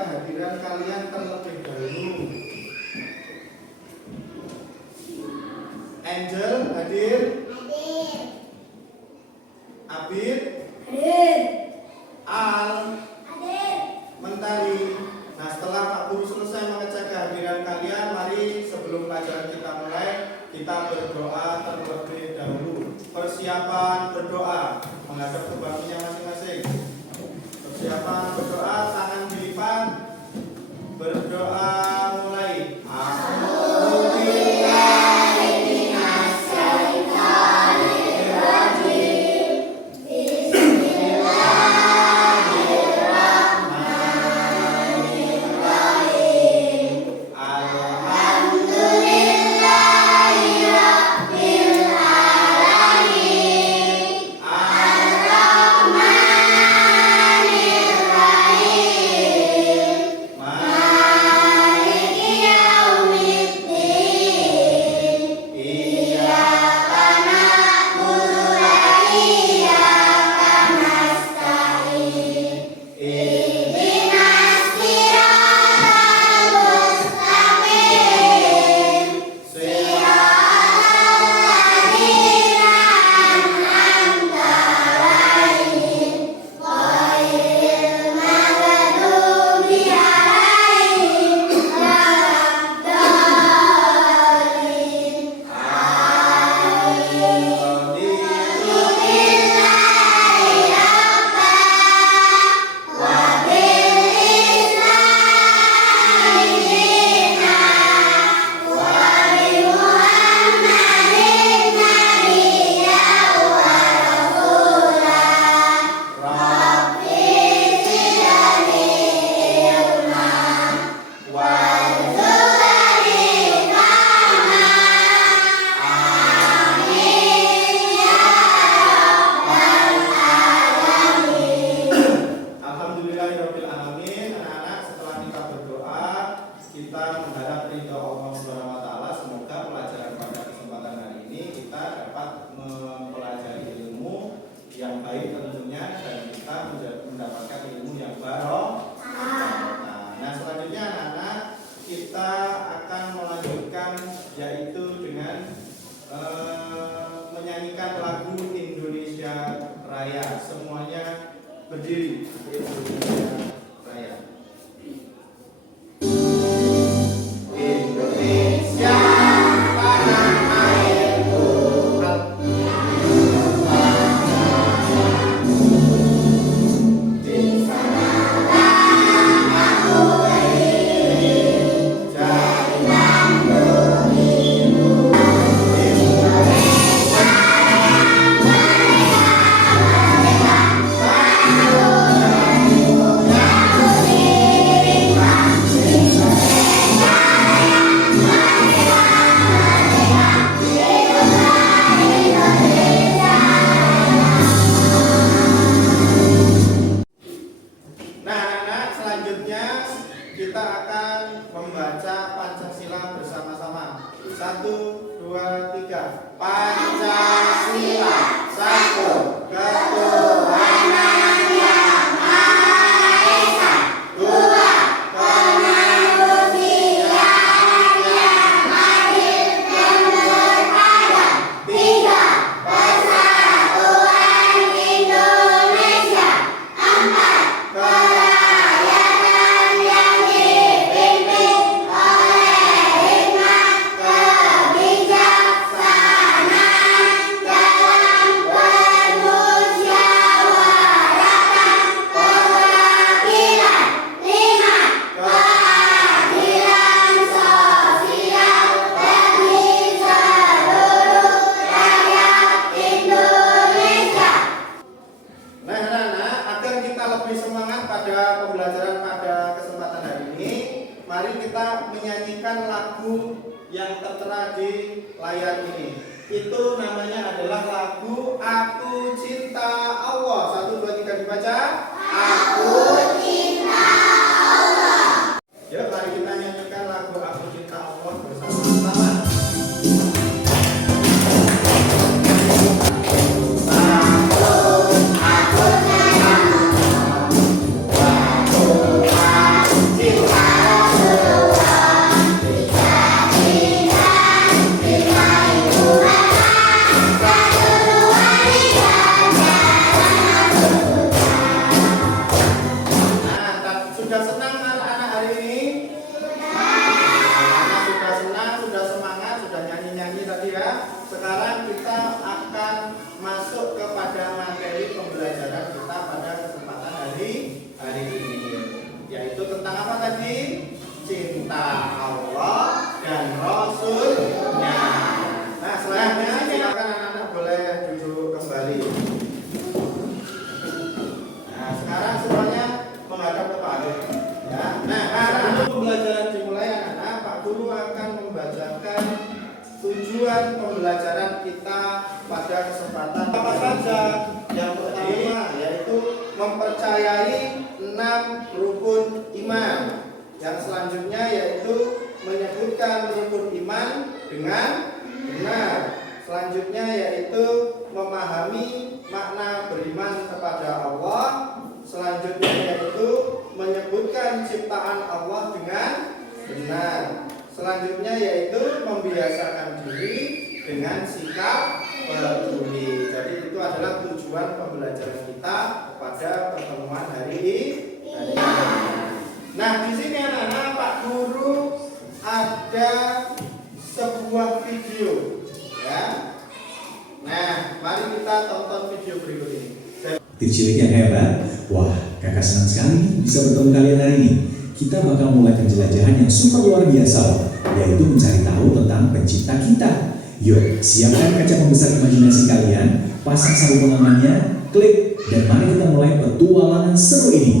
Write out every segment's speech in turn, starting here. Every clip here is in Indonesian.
kehadiran kalian terlebih dahulu. Angel hadir. Abid Hadir. Al Hadir. Mentari. Nah, setelah Pak Guru selesai mengecek kehadiran kalian, mari sebelum pelajaran kita mulai, kita berdoa terlebih dahulu. Persiapan berdoa menghadap ke bangkunya masing-masing. Persiapan berdoa, tangan dilipat. Berdoa mulai. Menyanyikan lagu Indonesia Raya. Semuanya berdiri. Indonesia Raya. Indonesia tanah airku, di sanalah aku hidup, jadilah dirimu. Kita akan membaca Pancasila bersama-sama. 1, 2, 3. Pancasila. 1. Ketuhanan Yang Maha Esa. 2. Kemanusiaan yang adil dan beradab. 3. Persatuan Indonesia. 4. Mari kita menyanyikan lagu yang tertera di layar ini. Itu namanya adalah lagu Aku Cinta Allah. 1, 2, 3 dibaca. Aku cinta Allah. Yuk, mari kita nyanyikan lagu Aku Cinta Allah bersama-sama. Aku cinta Allah. Apa saja? Yang pertama yaitu mempercayai 6 rukun iman. Yang selanjutnya yaitu menyebutkan rukun iman dengan benar. Selanjutnya yaitu memahami makna beriman kepada Allah. Selanjutnya yaitu menyebutkan ciptaan Allah dengan benar. Selanjutnya yaitu membiasakan diri dengan sikap peduli. Jadi itu adalah tujuan pembelajaran kita pada pertemuan hari ini. Nah, di sini anak-anak, Pak Guru ada sebuah video, ya. Nah, mari kita tonton video berikut ini. Tim cilik yang hebat, wah kakak senang sekali bisa bertemu kalian hari ini. Kita bakal mulai penjelajahan yang super luar biasa, yaitu mencari tahu tentang pencipta kita. Yuk, siapkan kaca pembesar imajinasi kalian, pasang sabuk pengamannya, klik, dan mari kita mulai petualangan seru ini.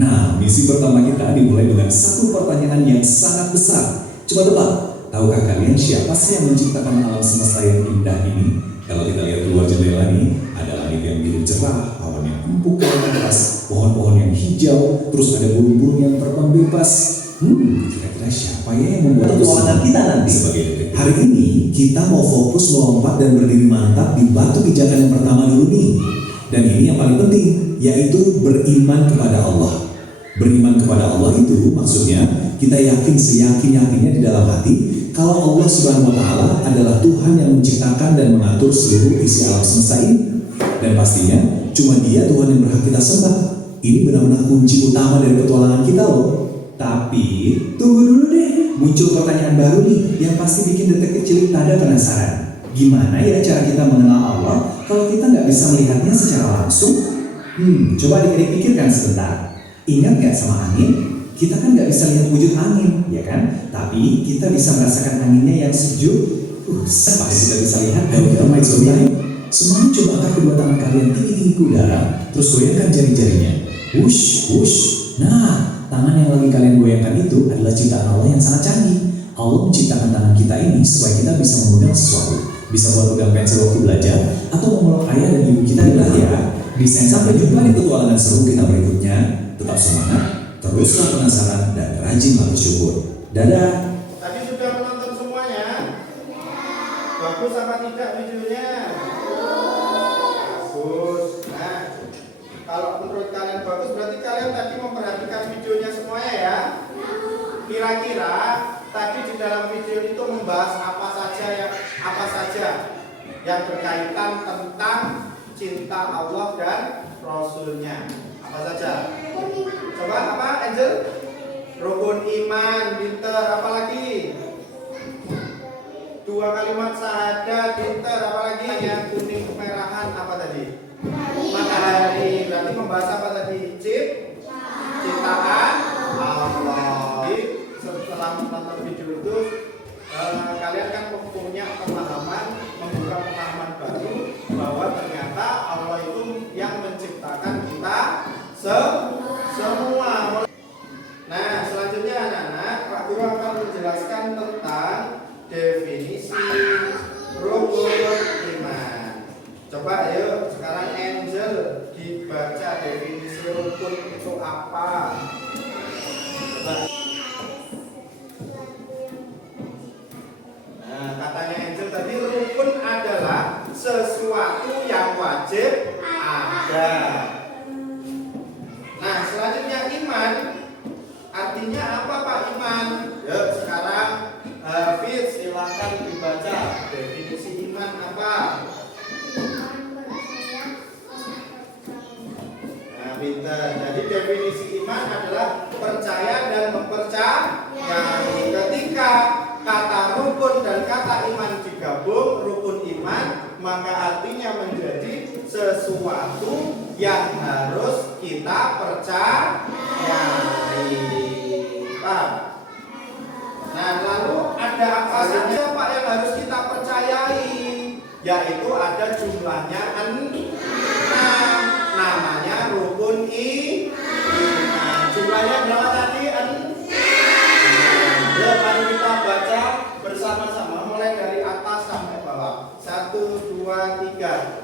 Nah, misi pertama kita dimulai dengan satu pertanyaan yang sangat besar. Coba tebak, tahukah kalian siapa sih yang menciptakan alam semesta yang indah ini? Kalau kita lihat keluar jendela nih, ada langit yang biru cerah, awan yang empuk ke atas, pohon-pohon yang hijau, terus ada burung-burung yang terbang bebas. Kira-kira siapa ya yang membuat petualangan kita nanti? Sebagai detektif. Hari ini kita mau fokus melompat dan berdiri mantap di batu pijakan yang pertama dulu nih. Dan ini yang paling penting, yaitu beriman kepada Allah. Beriman kepada Allah itu maksudnya kita yakin seyakin-yakinnya di dalam hati kalau Allah Subhanahu wa Ta'ala adalah Tuhan yang menciptakan dan mengatur seluruh isi alam semesta ini. Dan pastinya cuma Dia Tuhan yang berhak kita sembah. Ini benar-benar kunci utama dari petualangan kita loh. Tapi tunggu dulu deh, muncul pertanyaan baru nih yang pasti bikin detektif cilik tada penasaran. Gimana ya cara kita mengenal Allah kalau kita nggak bisa melihatnya secara langsung? Coba adik-adik pikirkan sebentar. Ingat nggak sama angin? Kita kan nggak bisa lihat wujud angin, ya kan? Tapi kita bisa merasakan anginnya yang sejuk. Pasti kita bisa lihat. Ayo kita main sebentar. Semuanya coba angkat kedua tangan kalian tinggi-tinggi ke udara, terus goyangkan jari-jarinya. Wush, wush. Nah, tangan yang lagi kalian goyangkan itu adalah ciptaan Allah yang sangat canggih. Allah menciptakan tangan kita ini supaya kita bisa memegang sesuatu. Bisa buat pegang pensil waktu belajar, atau memeluk ayah dan ibu kita di belakang. Sampai jumpa di petualangan seru kita berikutnya. Tetap semangat, teruslah penasaran, dan rajinlah bersyukur. Dadah! Tadi sudah menonton semuanya? Bagus apa tidak videonya? Bagus. Nah, kalau menurut kalian bagus, berarti kalian tadi memperhatikan videonya semuanya ya? Kira-kira tadi di dalam video itu membahas apa saja yang berkaitan tentang cinta Allah dan Rasulnya. Apa saja? Coba apa, Angel? Rukun iman, pinter, apa lagi? 2 kalimat syahadat, pinter, apa lagi? Yang kuning kemerahan, apa tadi? Matahari. Berarti membahas apa tadi? Ciptaan Allah. Jadi setelah menonton video itu, kalian kan punya pemahaman, membuka pemahaman baru bahwa ternyata Allah itu yang menciptakan kita semua. Nah, selanjutnya anak-anak, Pak Guru akan menjelaskan tentang definisi rukun iman. Coba ayo sekarang Angel dibaca definisi rukun itu apa. Coba. Nah, katanya Angel tadi rukun adalah sesuatu yang wajib ada. Nah, selanjutnya iman. Artinya apa Pak iman? Yuk, sekarang Hafiz silakan dibaca definisi iman apa? Nah, pintar. Jadi definisi iman adalah percaya dan mempercayai. Ketika kata rukun dan kata iman digabung, rukun iman, maka artinya menjadi sesuatu yang harus kita percayai. Paham? Nah, lalu ada apa saja Pak yang harus kita percayai? Yaitu ada jumlahnya 6. Namanya rukun iman. Jumlahnya berapa tadi? 6. Ya, mari kita baca bersama-sama mulai dari atas sampai bawah. 1, 2, 3.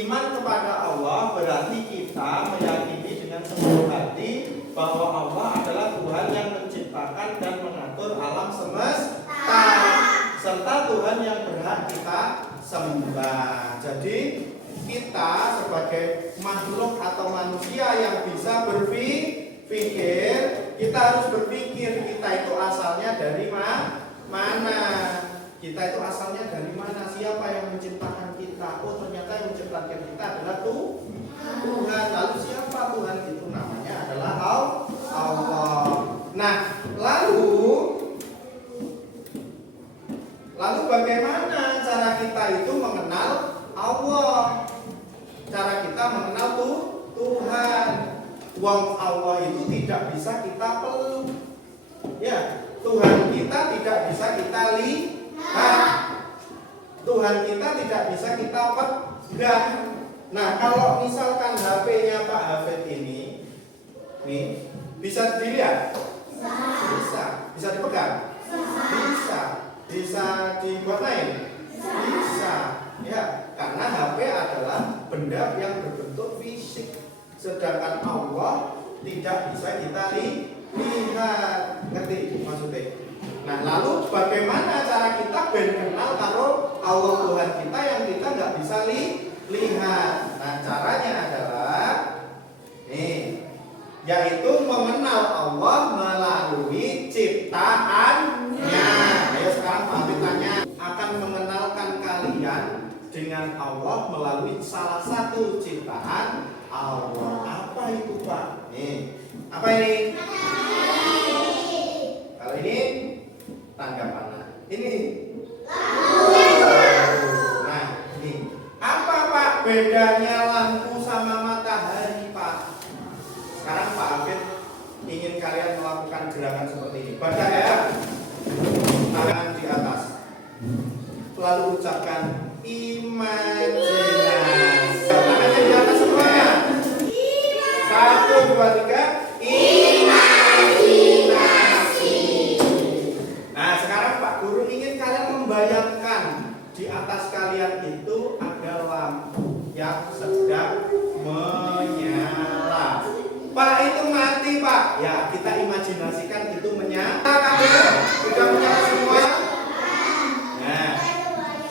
Iman kepada Allah berarti kita meyakini dengan seluruh hati bahwa Allah adalah Tuhan yang menciptakan dan mengatur alam semesta, serta Tuhan yang berhak kita sembah. Jadi kita sebagai makhluk atau manusia yang bisa berpikir, kita harus berpikir kita itu asalnya dari mana? Kita itu asalnya dari mana? Siapa yang menciptakan kita? Oh, ternyata yang menciptakan kita adalah Tuhan. Lalu siapa Tuhan itu? Namanya adalah Allah. Nah, lalu bagaimana cara kita itu mengenal Allah? Cara kita mengenal Tuhan. Wong Allah itu tidak bisa kita peluk. Ya, Tuhan kita tidak bisa kita lihat. Tuhan kita tidak bisa kita pegang. Nah, kalau misalkan HP-nya Pak Hafid ini, nih, bisa dilihat? Bisa. Bisa dipegang? Bisa. Bisa dibuat main? Bisa. Ya, karena HP adalah benda yang berbentuk fisik. Sedangkan Allah tidak bisa kita lihat. Ngerti maksudnya? Nah, lalu bagaimana cara kita kenal kalau Allah Tuhan kita yang kita nggak bisa lihat? Nah, caranya adalah yaitu mengenal Allah melalui ciptaannya. Ayo sekarang Pak Hafid tanya, akan mengenalkan kalian dengan Allah melalui salah satu ciptaan Allah. Apa itu Pak? Apa ini? Kalau ini tanggapan. Ini. Nah, ini. Apa Pak bedanya lampu sama matahari Pak? Sekarang Pak Hafid ingin kalian melakukan gerakan seperti ini. Baca ya. Tangan di atas. Lalu ucapkan imajinasi. Tangannya di atas semua. 1, 2, 3. Imajinasi. Nah, sekarang Pak Guru ingin kalian membayangkan di atas kalian itu ada lampu yang sedang menyala. Pak, itu mati Pak. Ya, kita imajinasikan itu menyala. Sudah menyala semua. Nah,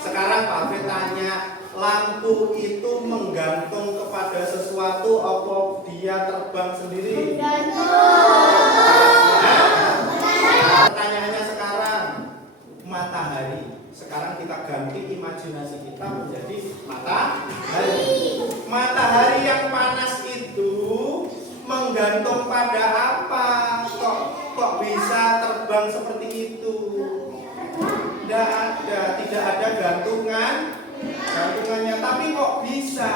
sekarang Pak Hafid tanya, lampu itu menggantung kepada sesuatu apa dia terbang sendiri? Pertanyaannya sekarang, matahari. Sekarang kita ganti imajinasi kita menjadi matahari. Matahari yang panas itu menggantung pada apa? Kok bisa terbang seperti itu? Tidak ada gantungannya, tapi kok bisa?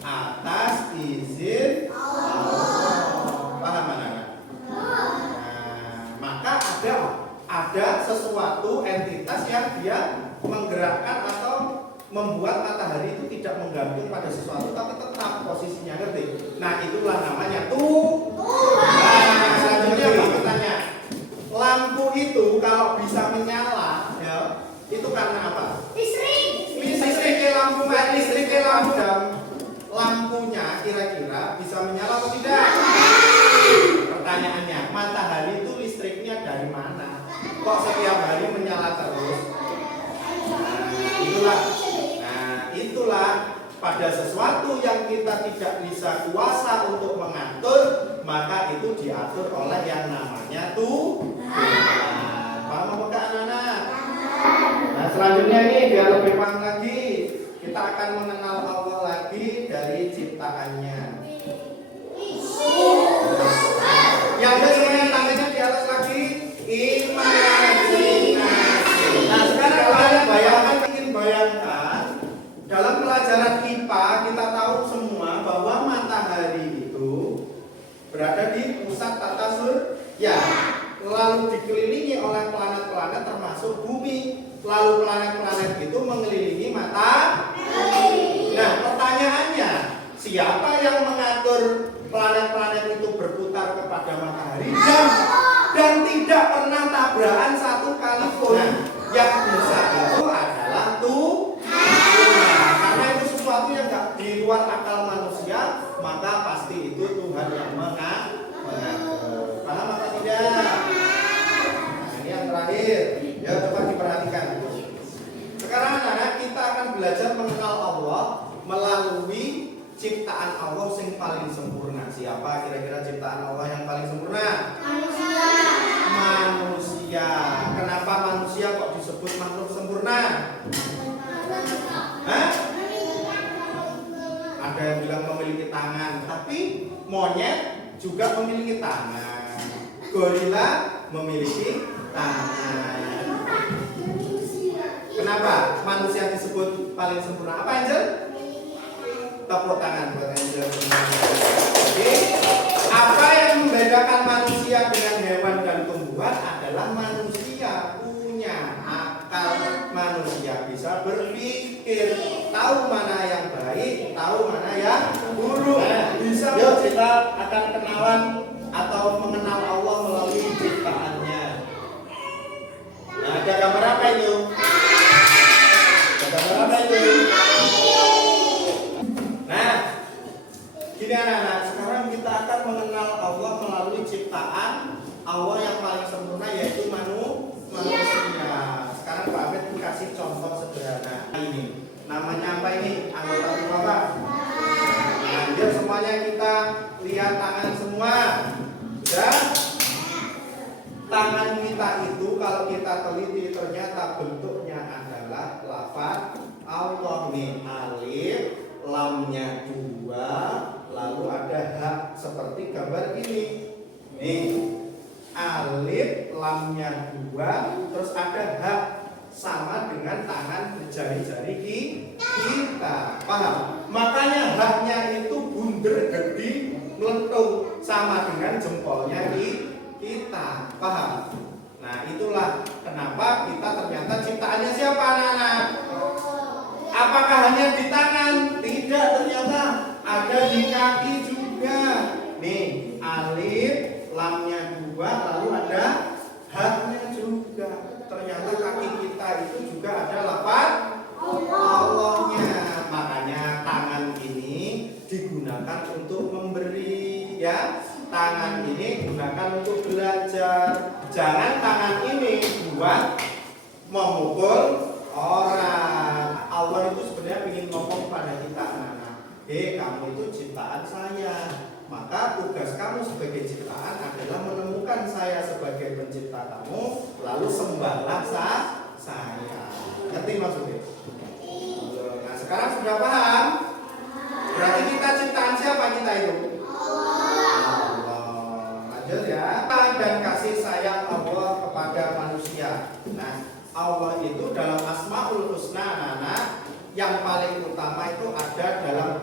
Atas izin Allah. Paham anak-anak? Nah, maka ada sesuatu entitas yang dia menggerakkan atau membuat matahari itu tidak menggantung pada sesuatu, tapi tetap posisinya, ngerti? Nah, itulah namanya Tuhan. Nah, selanjutnya Pak tanya, lampu itu kalau bisa menyala, ya, itu karena apa? Listriknya lampu dan lampunya kira-kira bisa menyala atau tidak? Pertanyaannya, matahari itu listriknya dari mana? Kok setiap hari menyala terus? Itulah pada sesuatu yang kita tidak bisa kuasa untuk mengatur, maka itu diatur oleh yang namanya Tuhan. Paham apa anak-anak? Nah, selanjutnya nih biar lebih paham lagi, kita akan mengenal Allah lagi dari ciptaannya. Yang udah semuanya tangannya di atas lagi, imajinasi. Nah, sekarang kalian ingin bayangkan dalam pelajaran IPA kita tahu semua bahwa matahari itu berada di pusat tata surya, lalu dikelilingi oleh planet-planet termasuk bumi. Lalu planet-planet itu mengelilingi matahari. Nah, pertanyaannya, siapa yang mengatur planet-planet itu berputar kepada matahari dan tidak pernah tabrakan satu kali pun? Nah, yang bisa itu adalah Tuhan. Karena itu sesuatu yang nggak luar akal manusia, maka pasti itu Tuhan yang mengatur. Paham atau tidak? Nah, ini yang terakhir. Ya, coba diperhatikan. Sekarang anak-anak kita akan belajar mengenal Allah melalui ciptaan Allah yang paling sempurna. Siapa kira-kira ciptaan Allah yang paling sempurna? Manusia. Manusia. Kenapa manusia kok disebut makhluk sempurna? Hah? Ada yang bilang memiliki tangan, tapi monyet juga memiliki tangan. Gorila memiliki tangan. Kenapa manusia disebut paling sempurna? Apa, Angel? Tepuk tangan buat Angel. Oke. Apa yang membedakan manusia dengan hewan dan tumbuhan adalah manusia punya akal, manusia bisa berpikir, tahu mana yang baik, tahu mana yang buruk. Bisa. Yuk kita akan kenalan atau mengenal Allah melalui ciptaannya. Nah, ada gambar apa itu? Ada gambar apa itu? Nah, gini anak-anak, sekarang kita akan mengenal Allah melalui ciptaan Allah yang paling sempurna, yaitu manusia. Sekarang Pak Ahmed kasih contoh sederhana. Ini namanya apa ini? Anggota tubuh apa? Nah, yuk semuanya kita lihat tangan semua. Sudah? Tangan kita itu kalau kita teliti ternyata bentuknya adalah lafaz Allah nih, alif, lamnya 2, lalu ada hak seperti gambar ini. Nih, alif, lamnya 2, terus ada hak sama dengan tangan jari-jari kita. Paham? Makanya haknya itu bunder gede melentung sama dengan jempolnya kita. Paham? Nah, itulah kenapa kita ternyata ciptaannya siapa anak-anak? Apakah hanya di tangan? Tidak, ternyata ada di kaki juga. Nih, alif, lamnya 2, lalu ada haknya juga. Ternyata kaki kita itu juga ada lafaz Allahnya. Makanya tangan ini digunakan untuk memberi, ya. Tangan ini gunakan untuk belajar. Jangan tangan ini buat memukul orang. Allah itu sebenarnya ingin ngomong pada kita anak-anak, kamu itu ciptaan saya. Maka tugas kamu sebagai ciptaan adalah menemukan saya sebagai pencipta kamu, lalu sembahlah saya. Ngerti maksudnya? Nah, sekarang sudah paham? Berarti kita ciptaan siapa kita itu? Lanjut ya. Dan kasih sayang Allah kepada manusia. Nah, Allah itu dalam Asmaul Husna anak-anak, yang paling utama itu ada dalam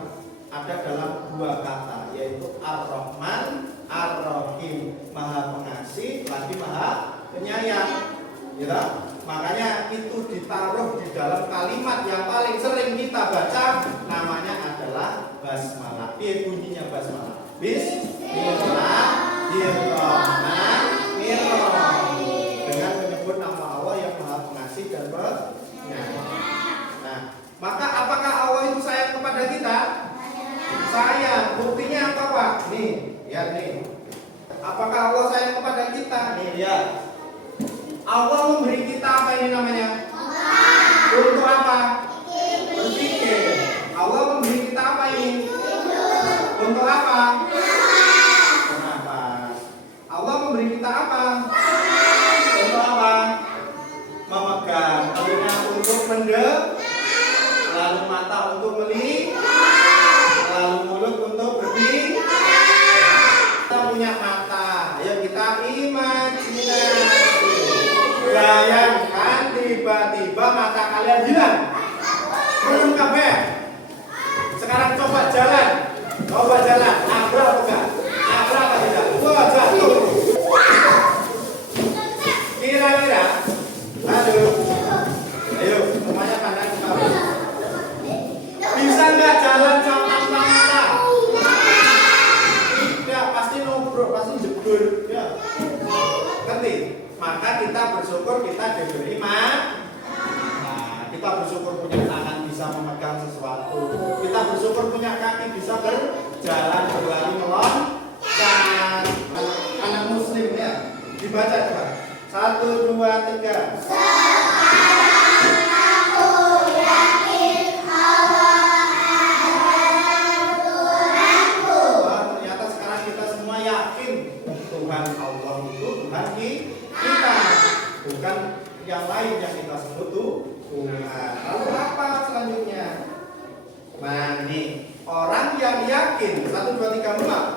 2 kata, yaitu Ar-Rahman, Ar-Rahim, Maha Pengasih lagi Maha Penyayang. Ya, makanya itu ditaruh di dalam kalimat yang paling sering kita baca, namanya adalah basmalah. Bunyinya basmalah. Bismillahirrahmanirrahim. Dengan menyebut nama Allah yang Maha Pengasih dan Penyayang. Nah, maka apakah Allah itu sayang kepada kita? Sayang. Buktinya apa, Pak? Nih, lihat nih. Apakah Allah sayang kepada kita? Nih, lihat. Allah memberi kita apa ini namanya? Untuk apa? Berpikir. Allah memberi kita apa ini? Untuk apa? Kenapa? Allah memberi kita apa? Untuk apa? Memegang. Telinga untuk mendengar, lalu mata untuk melihat, lalu mulut untuk berbicara. Kita punya mata. Ayo kita imajinasi. Bayangkan tiba-tiba mata kalian hilang. Belum kabeh. Sekarang coba jalan. Abra apa enggak? Abra apa tidak? Wah, jatuh. Kira-kira. Ayo, semuanya pandang ke bawah. Bisa nggak jalan tanpa mata? Tidak, pasti nubruk, pasti jebur. Ya. Ngerti? Maka kita bersyukur kita diberi mata. Kita bersyukur punya tangan bisa memegang sesuatu. Kita bersyukur punya berjalan, berlari, meloncat. Anak muslim ya, dibaca coba. 1, 2, 3. Ternyata sekarang kita semua yakin Tuhan Allah itu Tuhan kita, bukan yang lain yang kita sebut Tuhan. Lalu apa selanjutnya? Nah ini orang yang yakin. 1, 2, 3 mulai.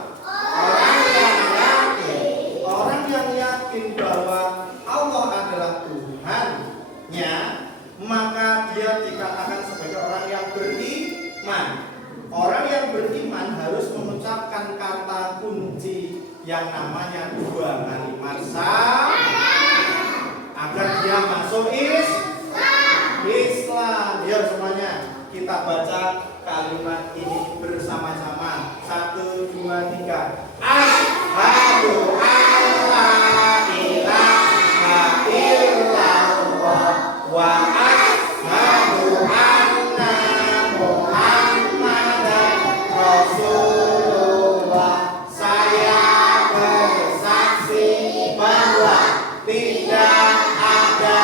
Orang yang yakin bahwa Allah adalah Tuhannya, maka dia dikatakan sebagai orang yang beriman. Orang yang beriman harus mengucapkan kata kunci yang namanya 2 kalimat agar dia masuk Islam. Ya semuanya kita baca kalimat ini bersama-sama. 1, 2, 3. Asyhadu alla ilaha illallah wa asyhadu anna Muhammadan Rasulullah. Saya bersaksi bahwa tidak ada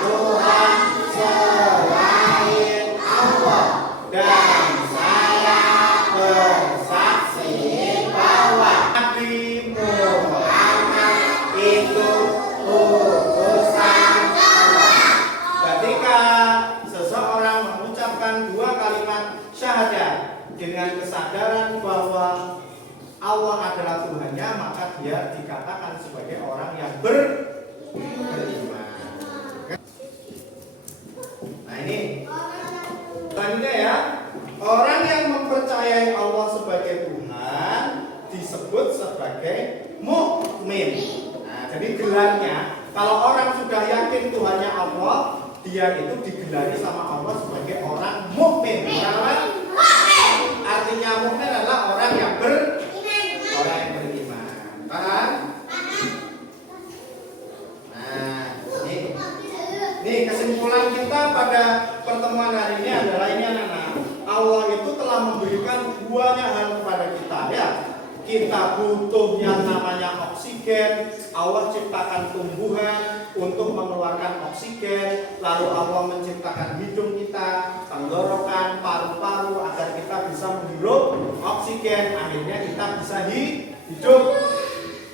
Tuhan selain Allah, dan saya bersaksi bahwa Nabi Muhammad itu utusan Allah. Ketika seseorang mengucapkan 2 kalimat syahadat dengan kesadaran bahwa Allah adalah Tuhannya, maka dia dikatakan sebagai orang yang beriman. Nah ini selanjutnya ya, orang yang mempercayai Allah sebagai Tuhan disebut sebagai mukmin. Nah, jadi gelarnya, kalau orang sudah yakin Tuhannya Allah, dia itu digelari sama Allah sebagai orang mukmin. Artinya mukmin adalah orang yang beriman. Paham? Nah, ini kesimpulan kita pada pertemuan hari ini adalah ini anak-anak. Allah itu telah memberikan banyak hal kepada kita ya. Kita butuh yang namanya oksigen. Allah ciptakan tumbuhan untuk mengeluarkan oksigen. Lalu Allah menciptakan hidung kita, tenggorokan, paru-paru agar kita bisa menghirup oksigen. Akhirnya kita bisa hidup.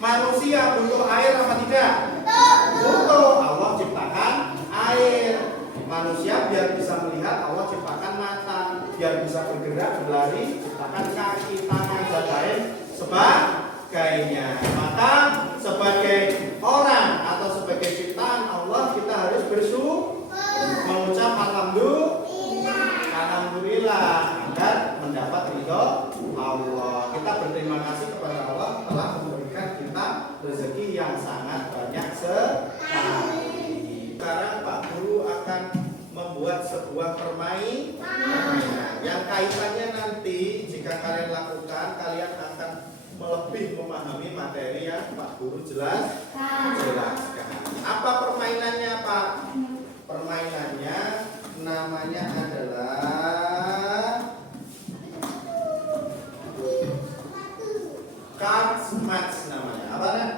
Manusia butuh air apa tidak? Butuh. Allah ciptakan air. Manusia biar bisa melihat, Allah ciptakan mata. Biar bisa bergerak, berlari, ciptakan kaki, tangan, dan lain sebagainya. Maka sebagai orang atau sebagai ciptaan Allah, kita harus bersyukur, mengucap alhamdulillah agar mendapat ridho Allah. Kita berterima kasih kepada Allah telah memberikan kita rezeki yang sangat banyak sekali. Sekarang Pak Guru akan membuat sebuah permainan yang kaitannya nanti jika kalian lakukan, kalian akan lebih memahami materi yang Pak Guru jelaskan. Apa permainannya Pak? Permainannya namanya adalah cards match namanya. Apa nih?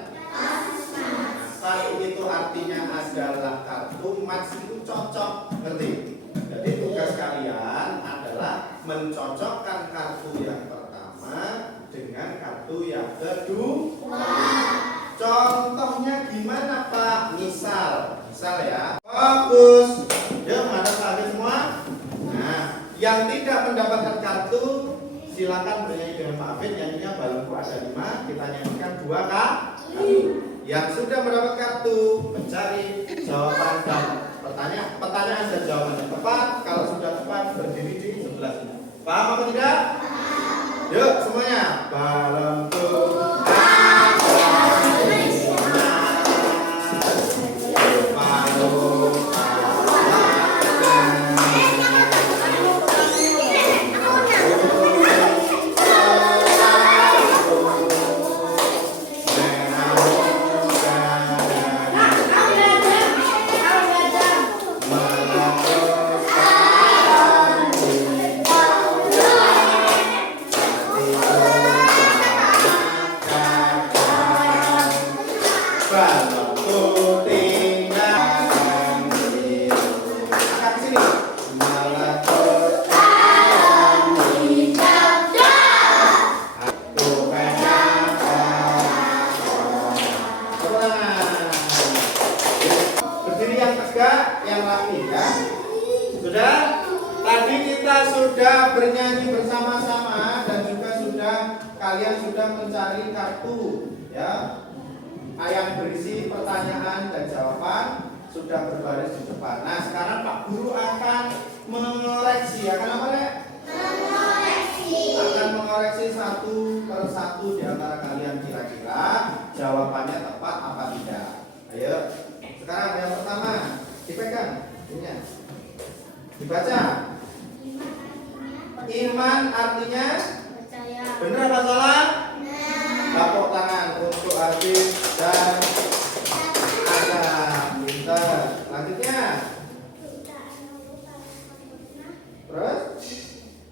Kartu itu artinya adalah kartu, match itu cocok, ngerti? Jadi tugas kalian adalah mencocokkan kartu yang pertama dengan kartu yang kedua. Contohnya gimana Pak? Misal ya. Fokus. Yuk, ada lagi semua. Nah, yang tidak mendapatkan kartu silakan bernyanyi dengan Pak Afid. Nyanyinya balonku ada 5. Kita nyanyikan 2 kali. Yang sudah mendapat kartu mencari jawaban dan pertanyaan dan jawabannya tepat. Kalau sudah tepat berdiri di sebelah sini. Paham apa tidak? Yuk semuanya. Balonku kalian sudah mencari kartu ya, yang berisi pertanyaan dan jawaban sudah berbaris di depan. Nah, sekarang Pak Guru akan mengoreksi. Akan apa, Rek? Akan mengoreksi satu per satu di antara kalian, kira-kira jawabannya tepat apa tidak. Ayo, sekarang yang pertama dipegang, dibaca. Iman artinya Percaya. benar apa salah? Tepuk tangan untuk Habib dan Adam. Pinter. Selanjutnya, terus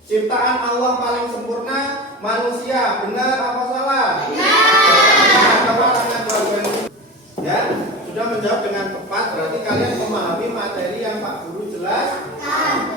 ciptaan Allah paling sempurna manusia, benar apa salah? Ya, sudah menjawab dengan tepat. Berarti kalian memahami materi yang Pak Guru jelas.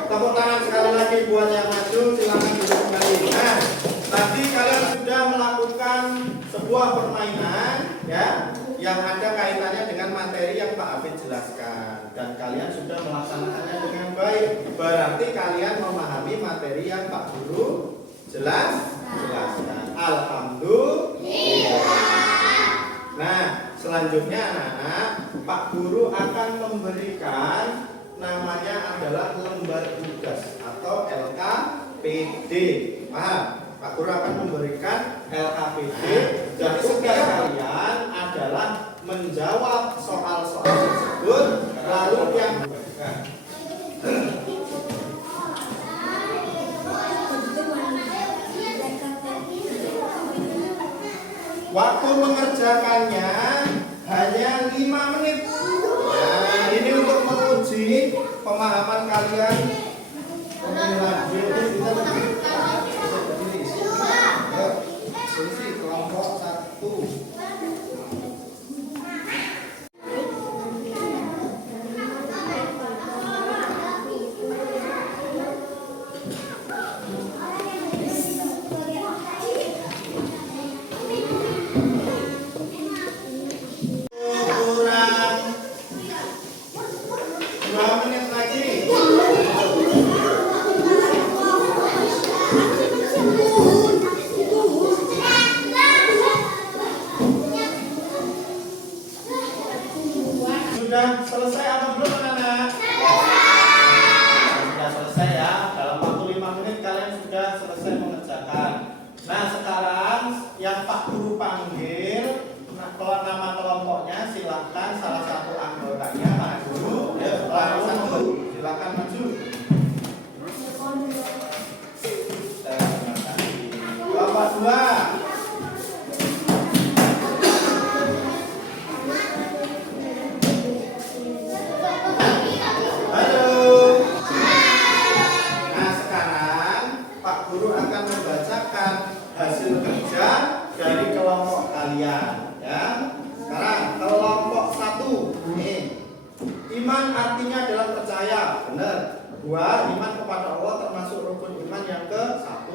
Tepuk tangan sekali lagi buat yang maju. Silakan duduk kembali. Nah, tadi kalian sudah melakukan sebuah permainan ya, yang ada kaitannya dengan materi yang Pak Hafid jelaskan, dan kalian sudah melaksanakannya dengan baik. Berarti kalian memahami materi yang Pak Guru jelaskan. Alhamdulillah. Nah, selanjutnya anak-anak, Pak Guru akan memberikan namanya adalah lembar tugas atau LKPD. Paham? Pak Guru akan memberikan LKPD. Jadi tugas kalian adalah menjawab soal-soal tersebut, lalu yang waktu mengerjakannya hanya 5 menit. Nah, ini untuk menguji pemahaman kalian. Sisi kelompok 1. Kurang 2 menit lagi. Sudah selesai atau belum, anak-anak? Sudah selesai ya. Dalam waktu 5 menit kalian sudah selesai mengerjakan. Nah, sekarang yang Pak Guru panggil, kalau nama kelompoknya silakan salah satu anggotanya maju. Ya, satu. Silakan maju. Terima kasih. Kelompok 2. Halo. Nah, sekarang Pak Guru akan membacakan hasil kerja dari kelompok kalian ya. Sekarang kelompok 1. Nih. Iman artinya adalah percaya, benar. 2. Iman kepada Allah termasuk rukun iman yang ke-1.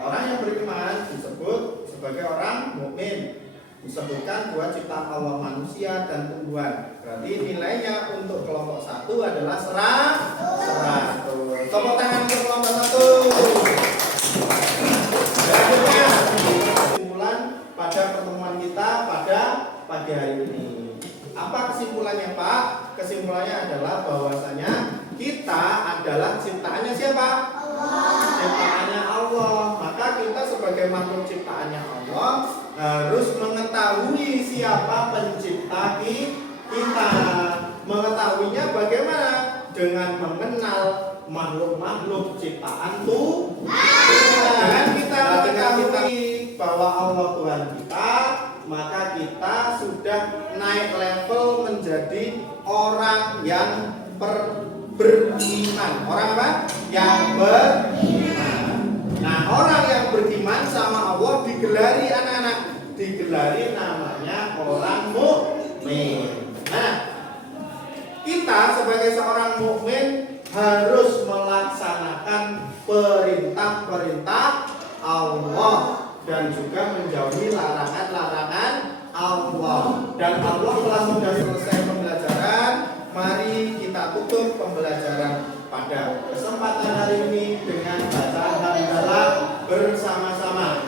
Orang yang beriman disebut sebagai orang mukmin. Disebutkan 2 ciptaan Allah manusia dan tumbuhan. Berarti nilainya untuk kelompok 1 adalah 100. Tepuk tangan untuk kelompok 1. Selanjutnya, kesimpulan pada pertemuan kita pada pagi hari ini. Apa kesimpulannya, Pak? Kesimpulannya adalah bahwasanya kita adalah ciptaannya siapa? Allah. Ciptaannya Allah. Maka kita sebagai makhluk ciptaannya Allah harus mengetahui siapa pencipta kita. Mengetahuinya bagaimana? Dengan mengenal makhluk-makhluk ciptaan Tuhan. Dengan kita mengetahui bahwa Allah Tuhan kita, maka kita sudah naik level menjadi orang yang beriman. Orang apa? Yang beriman. Nah, orang yang beriman sama Allah digelari anak-anak, digelari namanya orang mukmin. Nah, kita sebagai seorang mukmin harus melaksanakan perintah-perintah Allah dan juga menjauhi larangan-larangan Allah. Dan Allah telah sudah selesai pembelajaran. Mari kita tutup pembelajaran pada kesempatan hari ini dengan bacaan hamdalah bersama-sama.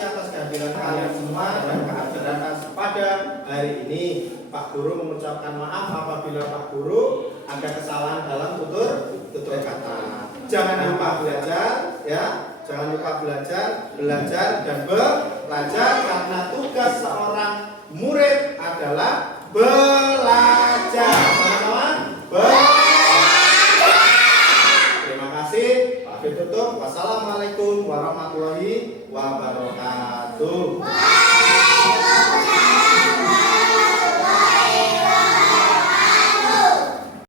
kasih atas kehadiran kalian semua dan kehadiran pada hari ini. Pak Guru mengucapkan maaf apabila Pak Guru ada kesalahan dalam tutur kata. Jangan lupa belajar, ya. Jangan lupa belajar dan belajar karena tugas seorang murid adalah belajar. Sama-sama belajar. Terima kasih. Pak tutup. Wassalamualaikum warahmatullahi wabarakatuh.